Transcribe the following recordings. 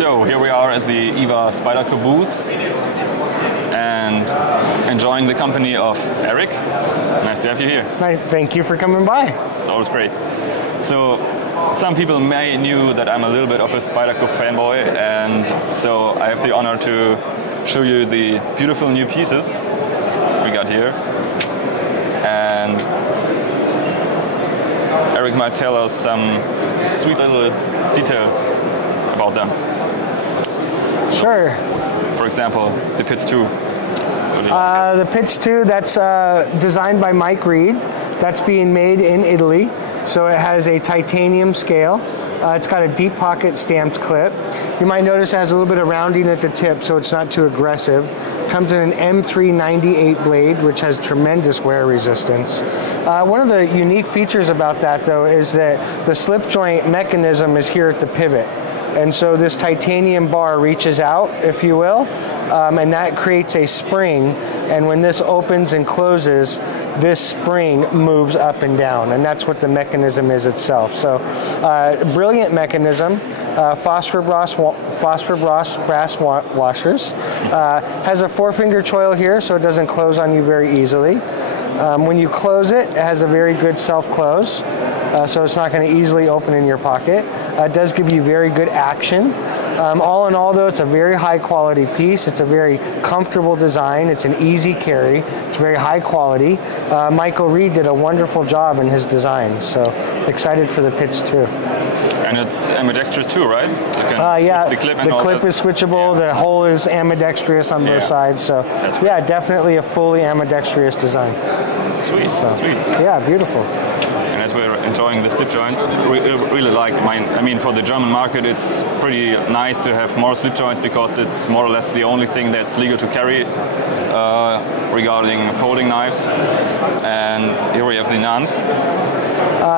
So here we are at the IWA Spyderco booth and enjoying the company of Eric. Nice to have you here. Nice. Thank you for coming by. It's always great. So some people may knew that I'm a little bit of a Spyderco fanboy, and so I have the honor to show you the beautiful new pieces we got here. And Eric might tell us some sweet little details about them. Sure. For example, the Pitch 2. The Pitch 2, that's designed by Mike Reed. That's being made in Italy. So it has a titanium scale. It's got a deep pocket stamped clip. You might notice it has a little bit of rounding at the tip, so it's not too aggressive. Comes in an M398 blade, which has tremendous wear resistance. One of the unique features about that, though, is that the slip joint mechanism is here at the pivot. And so this titanium bar reaches out, if you will, and that creates a spring. And when this opens and closes, this spring moves up and down, and that's what the mechanism is itself. So brilliant mechanism, phosphor brass washers. Has a 4-finger choil here, so it doesn't close on you very easily. When you close it, it has a very good self-close. So it's not going to easily open in your pocket. It does give you very good action. All in all, though, it's a very high quality piece. It's a very comfortable design. It's an easy carry. It's very high quality. Michael Reed did a wonderful job in his design. So excited for the Pitch 2. And it's ambidextrous too, right? Yeah, the clip is switchable. Yeah. The hole is ambidextrous on both sides. So yeah, definitely a fully ambidextrous design. Sweet, sweet. Yeah, beautiful. And as we're enjoying the slip joints, we really like mine. I mean, for the German market, it's pretty nice to have more slip joints because it's more or less the only thing that's legal to carry regarding folding knives. And here we have the Nand.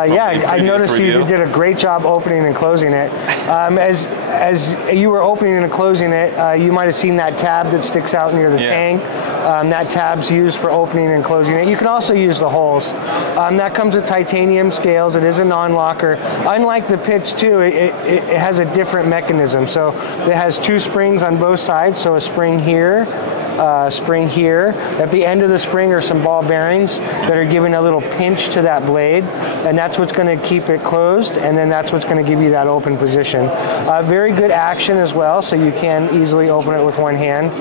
Yeah, I noticed you did a great job opening and closing it. As you were opening and closing it, you might have seen that tab that sticks out near the tang. That tab's used for opening and closing it. You can also use the holes. That comes with titanium scales. It is a non-locker. Unlike the Pitch 2, it has a different mechanism. So it has 2 springs on both sides, so a spring here, spring here. At the end of the spring are some ball bearings that are giving a little pinch to that blade, and that's what's going to keep it closed, and then that's what's going to give you that open position. Very good action as well, so you can easily open it with one hand.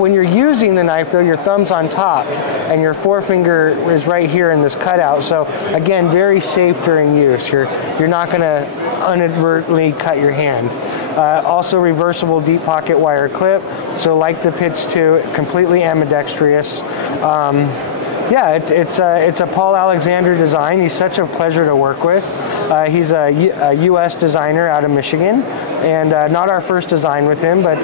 When you're using the knife, though, your thumb's on top, and your forefinger is right here in this cutout. So again, very safe during use. You're not going to inadvertently cut your hand. Also reversible deep pocket wire clip. So like the Pitch 2, completely ambidextrous. Yeah, it's a Paul Alexander design. He's such a pleasure to work with. He's a U.S. designer out of Michigan, and not our first design with him, but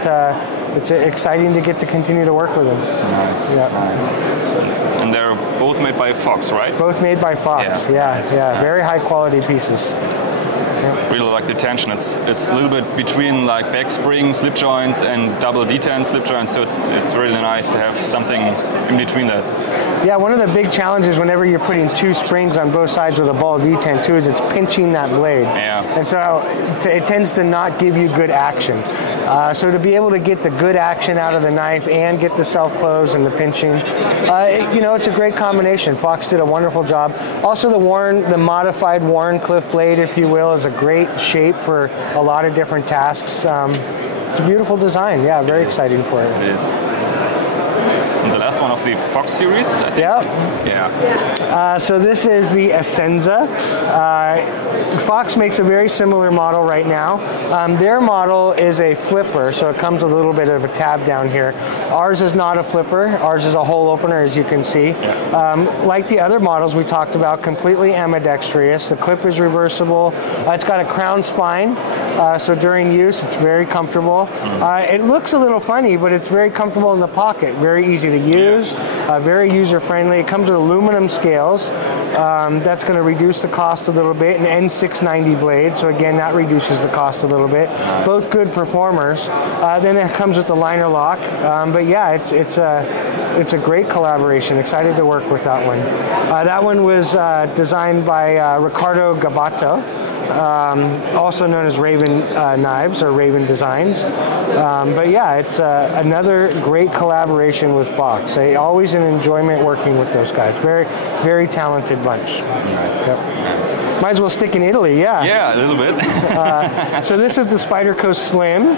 it's exciting to get to continue to work with him. Nice, nice. And they're both made by Fox, right? Both made by Fox, nice. Very high quality pieces. Really like the tension. It's a little bit between like back spring slip joints and double detent slip joints, so it's really nice to have something in between that. Yeah, one of the big challenges whenever you're putting 2 springs on both sides with a ball detent too is it's pinching that blade. Yeah. And so it tends to not give you good action. So to be able to get the good action out of the knife and get the self-close and the pinching, you know, it's a great combination. Fox did a wonderful job. Also the modified Warncliffe blade, if you will, is a great shape for a lot of different tasks. It's a beautiful design. Yeah, very exciting for it. It is. And the last one of the Fox series, I think. Yeah. So this is the Essenza. Fox makes a very similar model right now. Their model is a flipper, so it comes with a little bit of a tab down here. Ours is not a flipper. Ours is a hole opener, as you can see. Like the other models we talked about, completely ambidextrous. The clip is reversible. It's got a crown spine, so during use, it's very comfortable. It looks a little funny, but it's very comfortable in the pocket. Very easy to use, very user-friendly. It comes with aluminum scales. That's going to reduce the cost a little bit. An N690 blade, so again, that reduces the cost a little bit. Both good performers. Then it comes with the liner lock. But yeah, it's a great collaboration. Excited to work with that one. That one was designed by Ricardo Gabato. also known as Raven knives or Raven designs. But yeah, it's another great collaboration with Fox. Always an enjoyment working with those guys. Very, very talented bunch. Nice. Yep. Nice. Might as well stick in Italy, yeah. Yeah, a little bit. So this is the Spyderco Slim.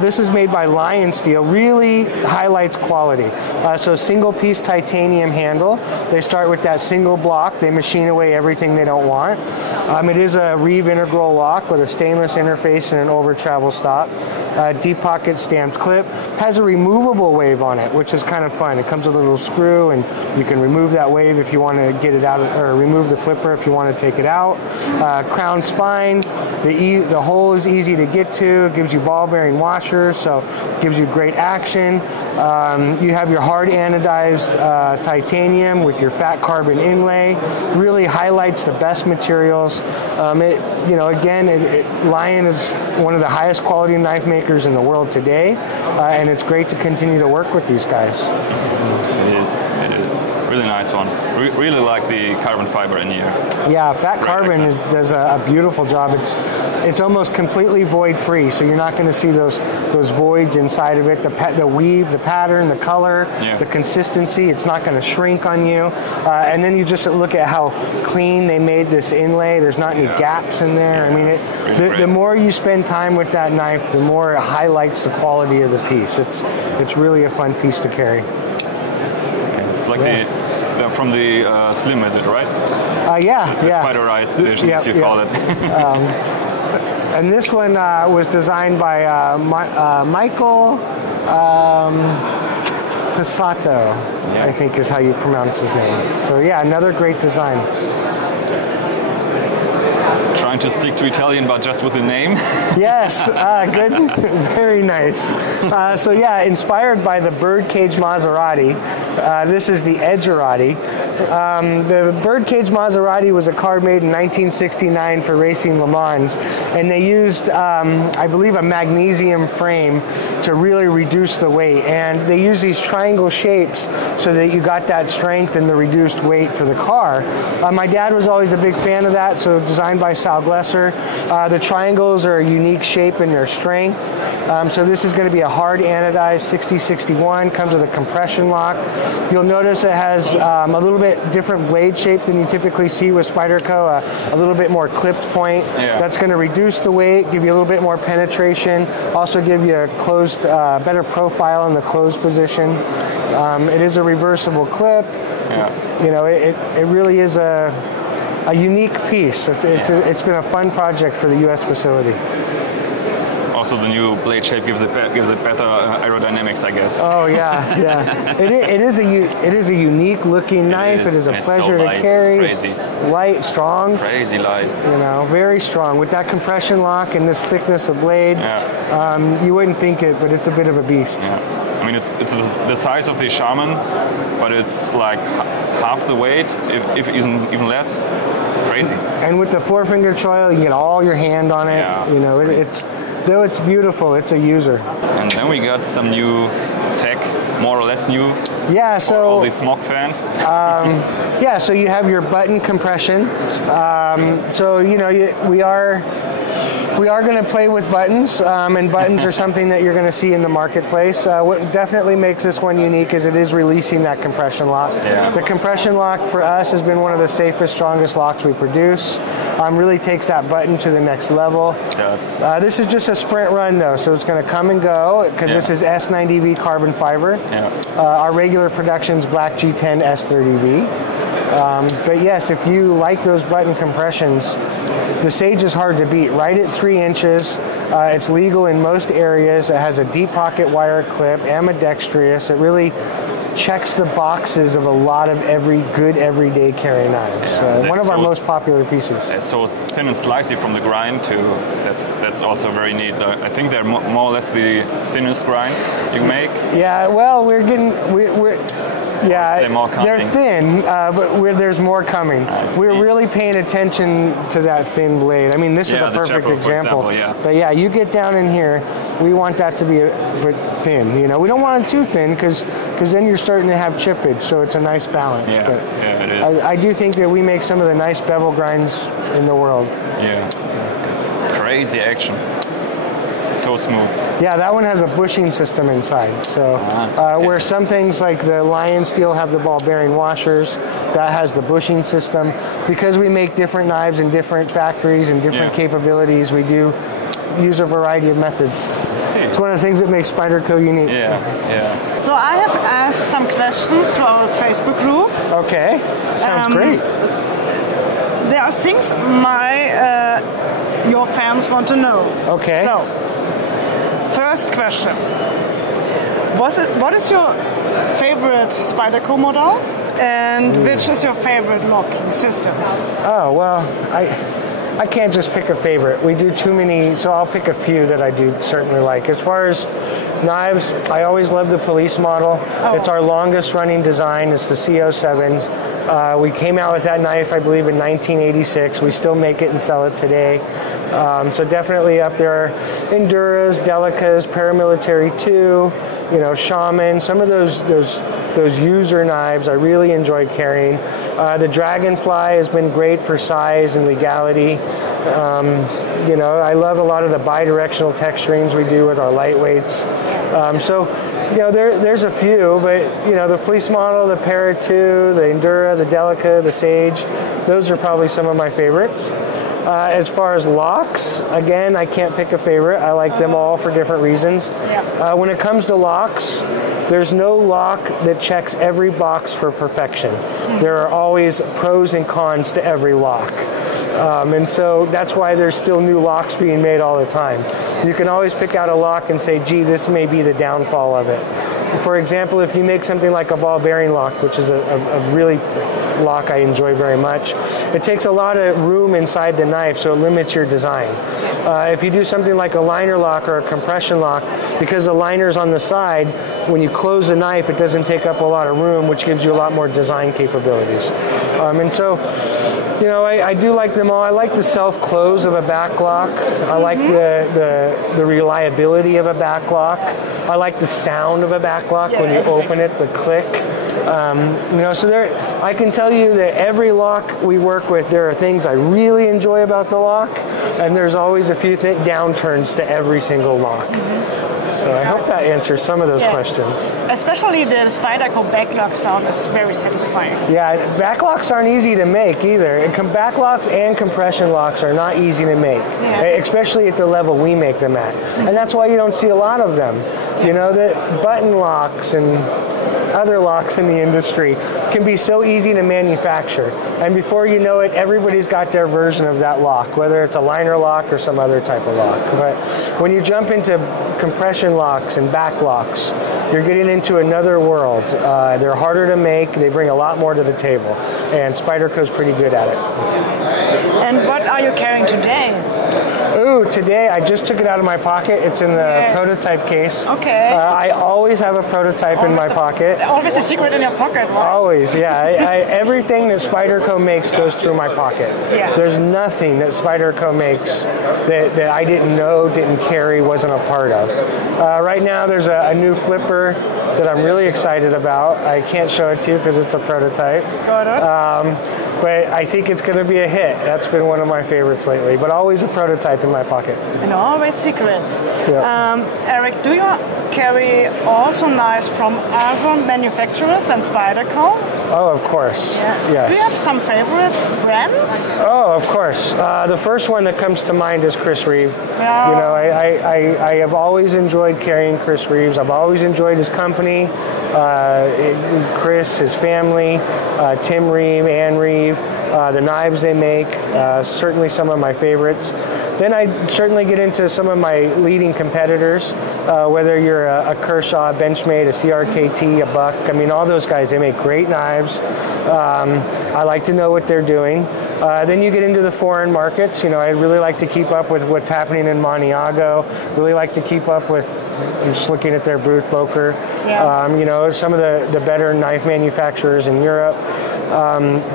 This is made by Lion Steel. Really highlights quality. So single piece titanium handle. They start with that single block. They machine away everything they don't want. It is a Reeve integral lock with a stainless interface and an over travel stop. Deep pocket stamped clip. Has a removable wave on it, which is kind of fun. It comes with a little screw, and you can remove that wave if you want to get it out, or remove the flipper if you want to take it out. Crown spine. The hole is easy to get to. It gives you ball bearing washers, so it gives you great action. You have your hard anodized titanium with your fat carbon inlay. Really highlights the best materials. Lion is one of the highest quality knife makers in the world today, and it's great to continue to work with these guys. It is. It is. Really nice one. Really like the carbon fiber in here. Yeah, fat carbon does a beautiful job. It's almost completely void free, so you're not going to see those voids inside of it. The weave, the pattern, the color, the consistency. It's not going to shrink on you. And then you just look at how clean they made this inlay. There's not any gaps in there. I mean, the more you spend time with that knife, the more it highlights the quality of the piece. It's really a fun piece to carry. It's like from the Slim, is it right? Yeah. Spiderized edition, as you call it. And this one was designed by Michael Passato, I think is how you pronounce his name. So yeah, another great design. Trying to stick to Italian, but just with the name. Yes, good, very nice. So yeah, inspired by the Birdcage Maserati, this is the Edgerati. The Birdcage Maserati was a car made in 1969 for racing Le Mans, and they used, I believe, a magnesium frame to really reduce the weight. And they use these triangle shapes so that you got that strength and the reduced weight for the car. My dad was always a big fan of that, so designed by Eric Glesser. The triangles are a unique shape in their strength. So this is going to be a hard anodized 6061, comes with a compression lock. You'll notice it has a little bit different blade shape than you typically see with Spyderco, a little bit more clipped point. Yeah. That's going to reduce the weight, give you a little bit more penetration, also give you a closed, better profile in the closed position. It is a reversible clip. Yeah. You know, it really is a unique piece. It's been a fun project for the U.S. facility. Also, the new blade shape gives it better aerodynamics, I guess. Oh yeah, yeah. It is a unique looking knife. It is a pleasure to carry. It's crazy. It's light, strong. Crazy light. You know, very strong with that compression lock and this thickness of blade. Yeah. You wouldn't think it, but it's a bit of a beast. Yeah. I mean, it's the size of the Shaman, but it's like half the weight, if even less. Crazy. And with the 4-finger choil, you get all your hand on it. Yeah, you know, though it's beautiful, it's a user. And then we got some new tech, more or less new. Yeah, so for all these smog fans. Yeah, so you have your button compression. So you know, we are going to play with buttons, and buttons are something that you're going to see in the marketplace. What definitely makes this one unique is it is releasing that compression lock. Yeah. The compression lock for us has been one of the safest, strongest locks we produce. Really takes that button to the next level. It does. This is just a sprint run though, so it's going to come and go because this is S90V carbon fiber. Yeah. Our regular production's Black G10 S30V. But yes, if you like those button compressions, the Sage is hard to beat. Right at 3 inches, it's legal in most areas. It has a deep pocket wire clip, ambidextrous. It really checks the boxes of a lot of good everyday carry knives. Yeah, one of our most popular pieces. It's so thin and slicey from the grind too. That's also very neat. I think they're more or less the thinnest grinds you can make. Yeah, well, we're they're thin, but there's more coming. We're really paying attention to that thin blade. I mean, this is a perfect example. But yeah, you get down in here, we want that to be a bit thin. You know, we don't want it too thin because then you're starting to have chippage. So it's a nice balance. Yeah, but yeah, it is. I do think that we make some of the nice bevel grinds in the world. Yeah. crazy action. So smooth. Yeah, that one has a bushing system inside. So where some things like the Lion Steel have the ball bearing washers, that has the bushing system. Because we make different knives in different factories and different capabilities, we do use a variety of methods. It's one of the things that makes Spyderco unique. Yeah. So I have asked some questions to our Facebook group. Okay, sounds great. There are things your fans want to know. Okay. So, first question. What is your favorite Spyderco model? And which is your favorite locking system? Oh, well, I can't just pick a favorite. We do too many, so I'll pick a few that I do certainly like. As far as knives, I always love the police model. It's our longest running design. It's the CO7. We came out with that knife, I believe, in 1986. We still make it and sell it today. So definitely up there. Enduras, Delicas, Paramilitary 2, you know, Shaman, some of those user knives I really enjoy carrying. The Dragonfly has been great for size and legality. You know, I love a lot of the bi-directional texturings we do with our lightweights. So, you know, there's a few, but, you know, the police model, the Para 2, the Endura, the Delica, the Sage, those are probably some of my favorites. As far as locks, again, I can't pick a favorite. I like them all for different reasons. When it comes to locks, there's no lock that checks every box for perfection. There are always pros and cons to every lock. And so that's why there's still new locks being made all the time. You can always pick out a lock and say, gee, this may be the downfall of it. For example, if you make something like a ball bearing lock, which is a really lock I enjoy very much, it takes a lot of room inside the knife, so it limits your design. If you do something like a liner lock or a compression lock, because the liner's on the side, when you close the knife, it doesn't take up a lot of room, which gives you a lot more design capabilities. And so, you know, I do like them all. I like the self-close of a back lock. I like the reliability of a back lock. I like the sound of a back lock when you open it, the click. You know, so I can tell you that every lock we work with, there are things I really enjoy about the lock, and there's always a few downturns to every single lock. So I hope that answers some of those questions. Especially the Spyderco backlock sound is very satisfying. Yeah, backlocks aren't easy to make either. Backlocks and compression locks are not easy to make, especially at the level we make them at. And that's why you don't see a lot of them. You know, the button locks and other locks in the industry can be so easy to manufacture. And before you know it, everybody's got their version of that lock, whether it's a liner lock or some other type of lock. But when you jump into compression locks and back locks, you're getting into another world. They're harder to make, they bring a lot more to the table, and Spyderco's pretty good at it. And what are you carrying today? Ooh, today I just took it out of my pocket. It's in the prototype case. Okay. I always have a prototype in my pocket. Always a secret in your pocket, right? Always, yeah. Everything that Spyderco makes goes through my pocket. There's nothing that Spyderco makes that I didn't know, didn't carry, wasn't a part of. Right now there's a new flipper that I'm really excited about. I can't show it to you because it's a prototype. Got it. But I think it's going to be a hit. That's been one of my favorites lately, but always a prototype in my pocket. And always secrets. Eric, do you carry also knives from other manufacturers than Spyderco? Oh, of course. Yes. Do you have some favorite brands? Oh, of course. The first one that comes to mind is Chris Reeve. You know, I have always enjoyed carrying Chris Reeves. I've always enjoyed his company, Chris, his family, Tim Reeve, Ann Reeve, the knives they make, certainly some of my favorites. Then I certainly get into some of my leading competitors, whether you're a Kershaw, a Benchmade, a CRKT, a Buck. I mean, all those guys, they make great knives. I like to know what they're doing. Then you get into the foreign markets. You know, I really like to keep up with what's happening in Montiago. Really like to keep up with, I'm just looking at their booth, Boker. You know, some of the better knife manufacturers in Europe.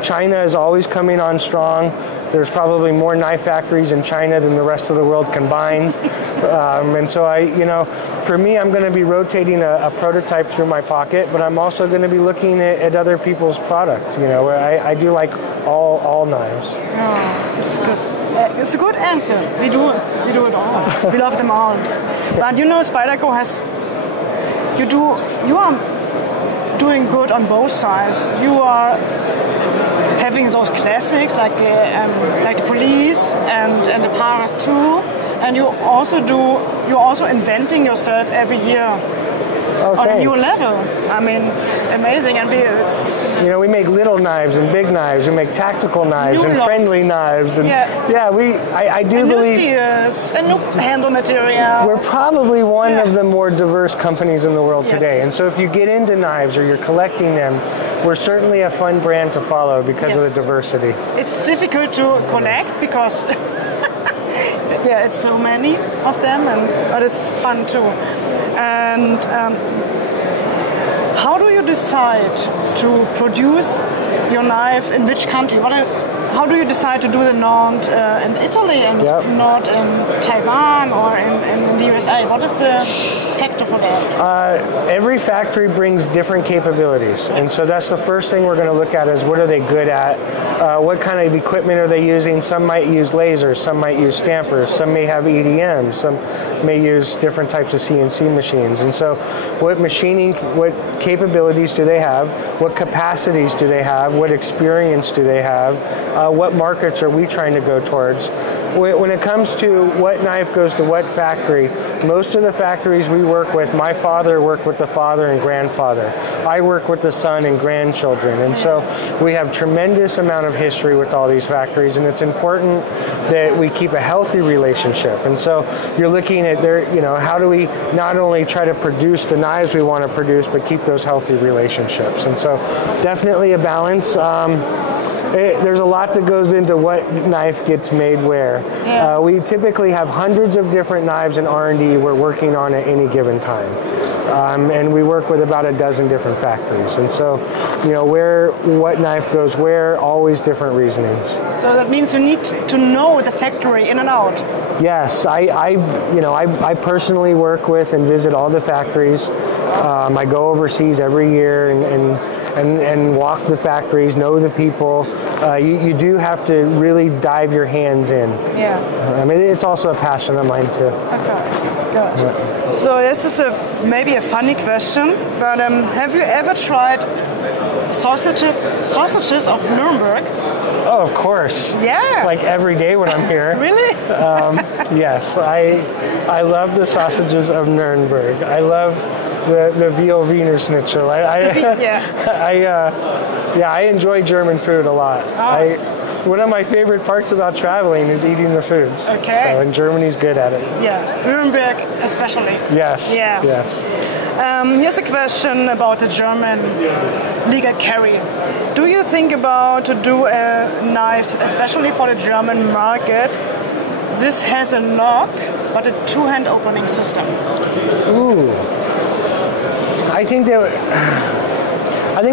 China is always coming on strong. There's probably more knife factories in China than the rest of the world combined. And so you know, for me, I'm going to be rotating a prototype through my pocket, but I'm also going to be looking at other people's product. You know, I do like all knives. Oh, that's good. It's a good answer. We do it. We do it all. We love them all. But you know, Spyderco has. You are doing good on both sides. You are having those classics like the Police and the Part 2, and you're also inventing yourself every year. Oh, on a new level. I mean, it's amazing, and we make little knives and big knives. We make tactical knives and friendly knives, and I do believe steels and new handle material. We're probably one of the more diverse companies in the world today, and so if you get into knives or you're collecting them, we're certainly a fun brand to follow because of the diversity. It's difficult to collect because it's so many of them, but it's fun too. And how do you decide to produce your knife in which country? How do you decide to do the Nand in Italy and not in Taiwan or in the USA? What is the factor for that? Every factory brings different capabilities, and so that's the first thing we're going to look at is what are they good at? What kind of equipment are they using? Some might use lasers, some might use stampers, some may have EDMs, some may use different types of CNC machines. And so what capabilities do they have? What capacities do they have? What experience do they have? What markets are we trying to go towards? When it comes to what knife goes to what factory, most of the factories we work with, my father worked with the father and grandfather. I work with the son and grandchildren. And so we have tremendous amount of history with all these factories, and it's important that we keep a healthy relationship. And so you're looking at how do we not only try to produce the knives we want to produce, but keep those healthy relationships. And so definitely a balance. There's a lot that goes into what knife gets made where. Yeah. We typically have hundreds of different knives in R&D we're working on at any given time. And we work with about a dozen different factories. And so, what knife goes where, always different reasonings. So that means you need to know the factory in and out. Yes, I personally work with and visit all the factories. I go overseas every year and walk the factories, know the people. You do have to really dive your hands in. Yeah. I mean, it's also a passion of mine too. Okay, good. Yeah. So this is maybe a funny question, but have you ever tried sausages of Nuremberg? Oh, of course. Yeah. Like every day when I'm here. Really? Yes, I love the sausages of Nuremberg. I love the veal Wiener Schnitzel. I enjoy German food a lot. One of my favorite parts about traveling is eating the foods. Okay. So, and Germany's good at it. Yeah, Nuremberg especially. Yes. Yeah. Yes. Here's a question about the German legal carry. Do you think about to do a knife, especially for the German market? This has a lock, but a two-hand opening system. Ooh. I think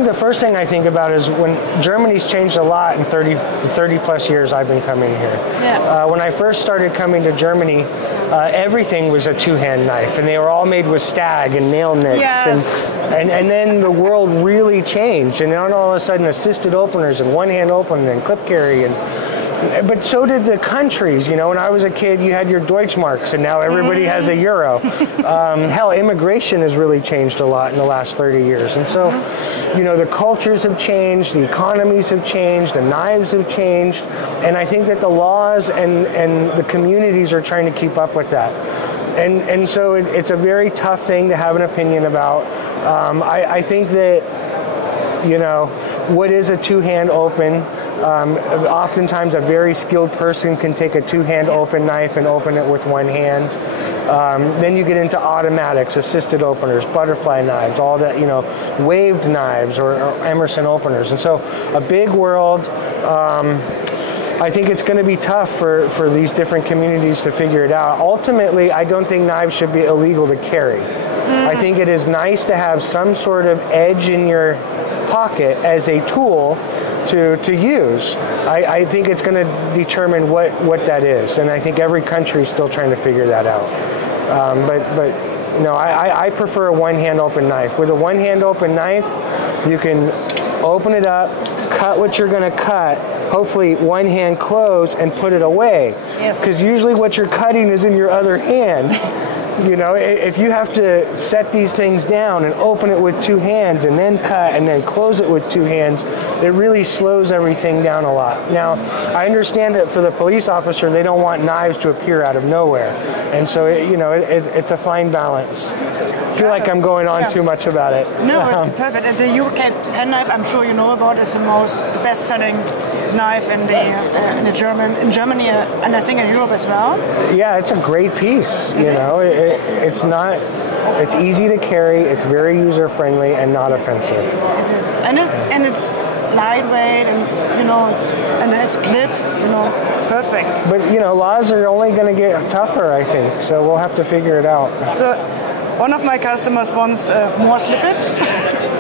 the first thing I think about is when Germany's changed a lot in 30 plus years I've been coming here. Yeah. When I first started coming to Germany, everything was a two-hand knife, and they were all made with stag and nail nicks. Yes. And then the world really changed, and then all of a sudden assisted openers and one-hand opening and clip carry but so did the countries. When I was a kid, you had your Deutschmarks, and now everybody has a euro. Hell, immigration has really changed a lot in the last 30 years. And so, the cultures have changed, the economies have changed, the knives have changed, and I think that the laws and the communities are trying to keep up with that. And so it's a very tough thing to have an opinion about. I think that, what is a two-hand open? Oftentimes a very skilled person can take a two-hand open knife and open it with one hand. Then you get into automatics, assisted openers, butterfly knives, all that, waved knives or Emerson openers. And so a big world. I think it's going to be tough for these different communities to figure it out. Ultimately, I don't think knives should be illegal to carry. I think it is nice to have some sort of edge in your pocket as a tool to use. I think it's going to determine what that is, and I think every country is still trying to figure that out. I prefer a one-hand open knife. With a one-hand open knife, you can open it up, cut what you're going to cut, hopefully one hand close and put it away. Yes. Because usually what you're cutting is in your other hand. You know, if you have to set these things down and open it with two hands and then cut and then close it with two hands, it really slows everything down a lot. Now, I understand that for the police officer, they don't want knives to appear out of nowhere. And so, it's a fine balance. I feel like I'm going on too much about it. No, it's perfect. And the UK penknife, I'm sure you know about, is the best-selling knife in Germany, and I think in Europe as well. Yeah, it's a great piece. It's easy to carry. It's very user-friendly and not offensive. It is, and it's lightweight, and it's clip. Perfect. But laws are only going to get tougher, I think. So we'll have to figure it out. So, one of my customers wants more snippets.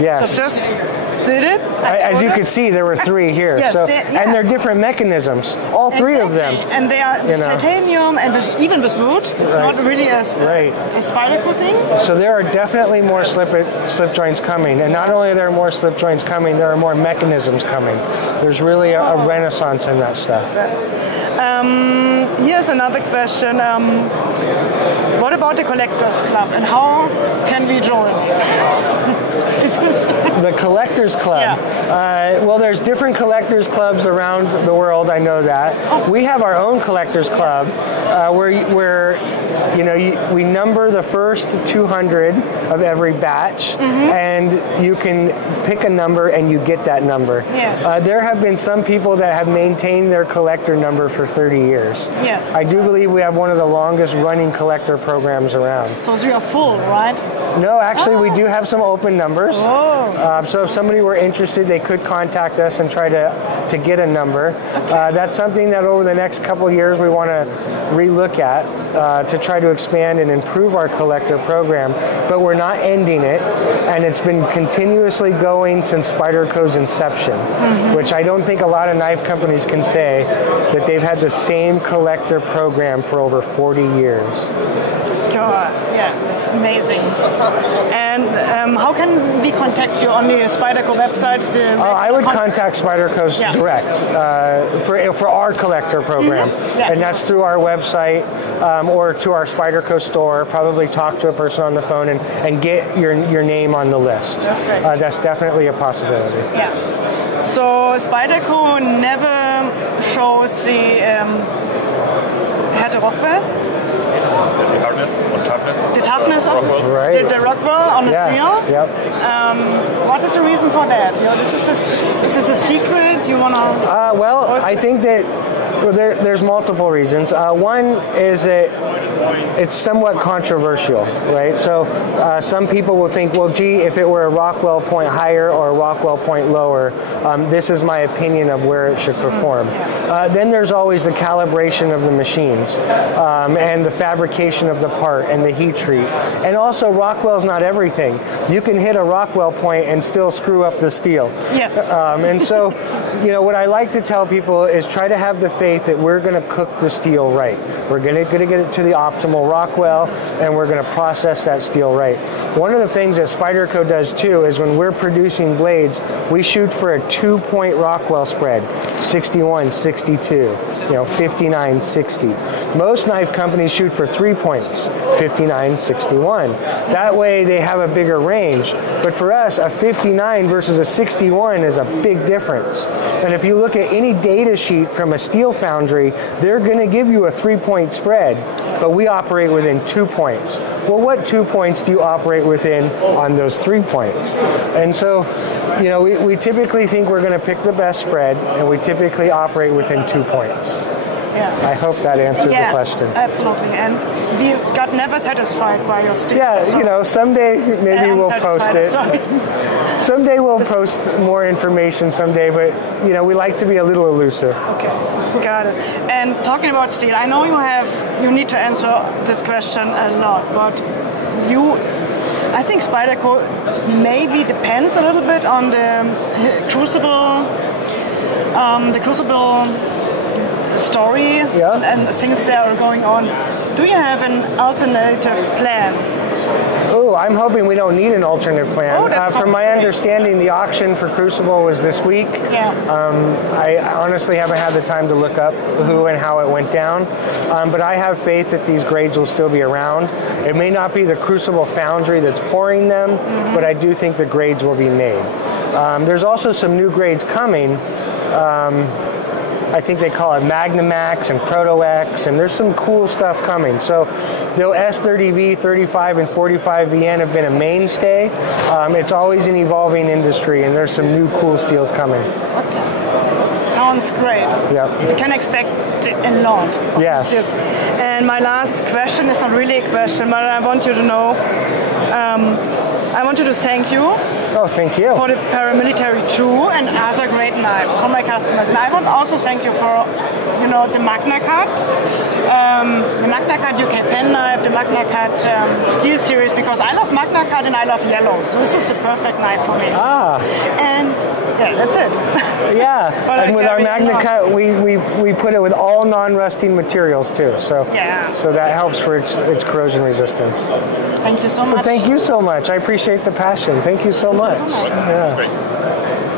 Yes. So just did it. As you can see, there were 3 here. Yes, and they're different mechanisms. All 3 of them. And they are with titanium and even with wood. It's not really a Spyderco thing. So there are definitely more slip joints coming. And not only are there more slip joints coming, there are more mechanisms coming. There's really a renaissance in that stuff. Here's another question. What about the Collectors Club, and how can we join? The Collectors Club. Yeah. Well, there's different Collectors Clubs around the world. I know that. We have our own Collectors Club, where we number the first 200 of every batch, and you can pick a number and you get that number. Yes. There have been some people that have maintained their collector number for 30 years. Yes. I do believe we have one of the longest running collector programs around. So you are full, right? No, actually, we do have some open numbers. So if somebody were interested, they could contact us and try to get a number. Okay. That's something that over the next couple of years we want to relook at to try to expand and improve our collector program. But we're not ending it, and it's been continuously going since Spyderco's inception, which I don't think a lot of knife companies can say that they've had the same collector program for over 40 years. God, yeah, that's amazing. And how can we contact you on the Spyderco website? I would contact Spyderco's direct for our collector program, and that's through our website or to our Spyderco store. Probably talk to a person on the phone and get your name on the list. That's definitely a possibility. Yeah. So Spyderco never shows the Rockwell. The hardness or toughness? The toughness of the Rockwell on the steel. Yep. What is the reason for that? Is this a secret? You wanna? Well, I think that there's multiple reasons. One is that it's somewhat controversial, right? So some people will think, well, gee, if it were a Rockwell point higher or a Rockwell point lower, this is my opinion of where it should perform. Then there's always the calibration of the machines and the fabrication of the part and the heat treat. And also, Rockwell's not everything. You can hit a Rockwell point and still screw up the steel. Yes. And so, what I like to tell people is try to have the faith that we're going to cook the steel right. We're going to get it to the optimal Rockwell, and we're going to process that steel right. One of the things that Spyderco does too is when we're producing blades, we shoot for a 2-point Rockwell spread, 61, 62, 59, 60. Most knife companies shoot for 3 points, 59, 61. That way they have a bigger range. But for us, a 59 versus a 61 is a big difference. And if you look at any data sheet from a steel foundry, they're going to give you a 3-point spread, but we operate within 2 points. Well, what 2 points do you operate within on those 3 points? And so, we typically think we're going to pick the best spread, and we typically operate within 2 points. Yeah. I hope that answers the question. Absolutely. And we got never satisfied by your steel. Yeah, someday maybe we'll post it. Someday we'll post more information someday, but we like to be a little elusive. Okay, got it. And talking about steel, I know you need to answer this question a lot, but I think Spyderco maybe depends a little bit on the crucible story and things that are going on. Do you have an alternative plan? Oh, I'm hoping we don't need an alternate plan. Oh, that from sounds my great. understanding, the auction for Crucible was this week. Yeah. I honestly haven't had the time to look up who and how it went down, but I have faith that these grades will still be around. It may not be the Crucible foundry that's pouring them, but I do think the grades will be made. There's also some new grades coming. I think they call it Magnamax and Proto X, and there's some cool stuff coming. So the S30V, 35, and 45VN have been a mainstay. It's always an evolving industry, and there's some new cool steels coming. Okay. Sounds great. Yeah. You can expect a lot. Yes. And my last question is not really a question, but I want you to know, I want you to thank you. Oh, thank you. For the paramilitary tool and other great knives for my customers. And I want also thank you for, the Magna Cut, the Magna Cut UK pen knife, the Magna Cut steel series, because I love Magna Cut and I love yellow. So this is a perfect knife for me. Ah. And yeah, that's it. Yeah, and with our Magna Cut, we put it with all non-rusting materials too. So yeah. So that helps for its corrosion resistance. Thank you so much. Well, thank you so much. I appreciate the passion. Thank you so much. Thank you so much. Yeah. That's great.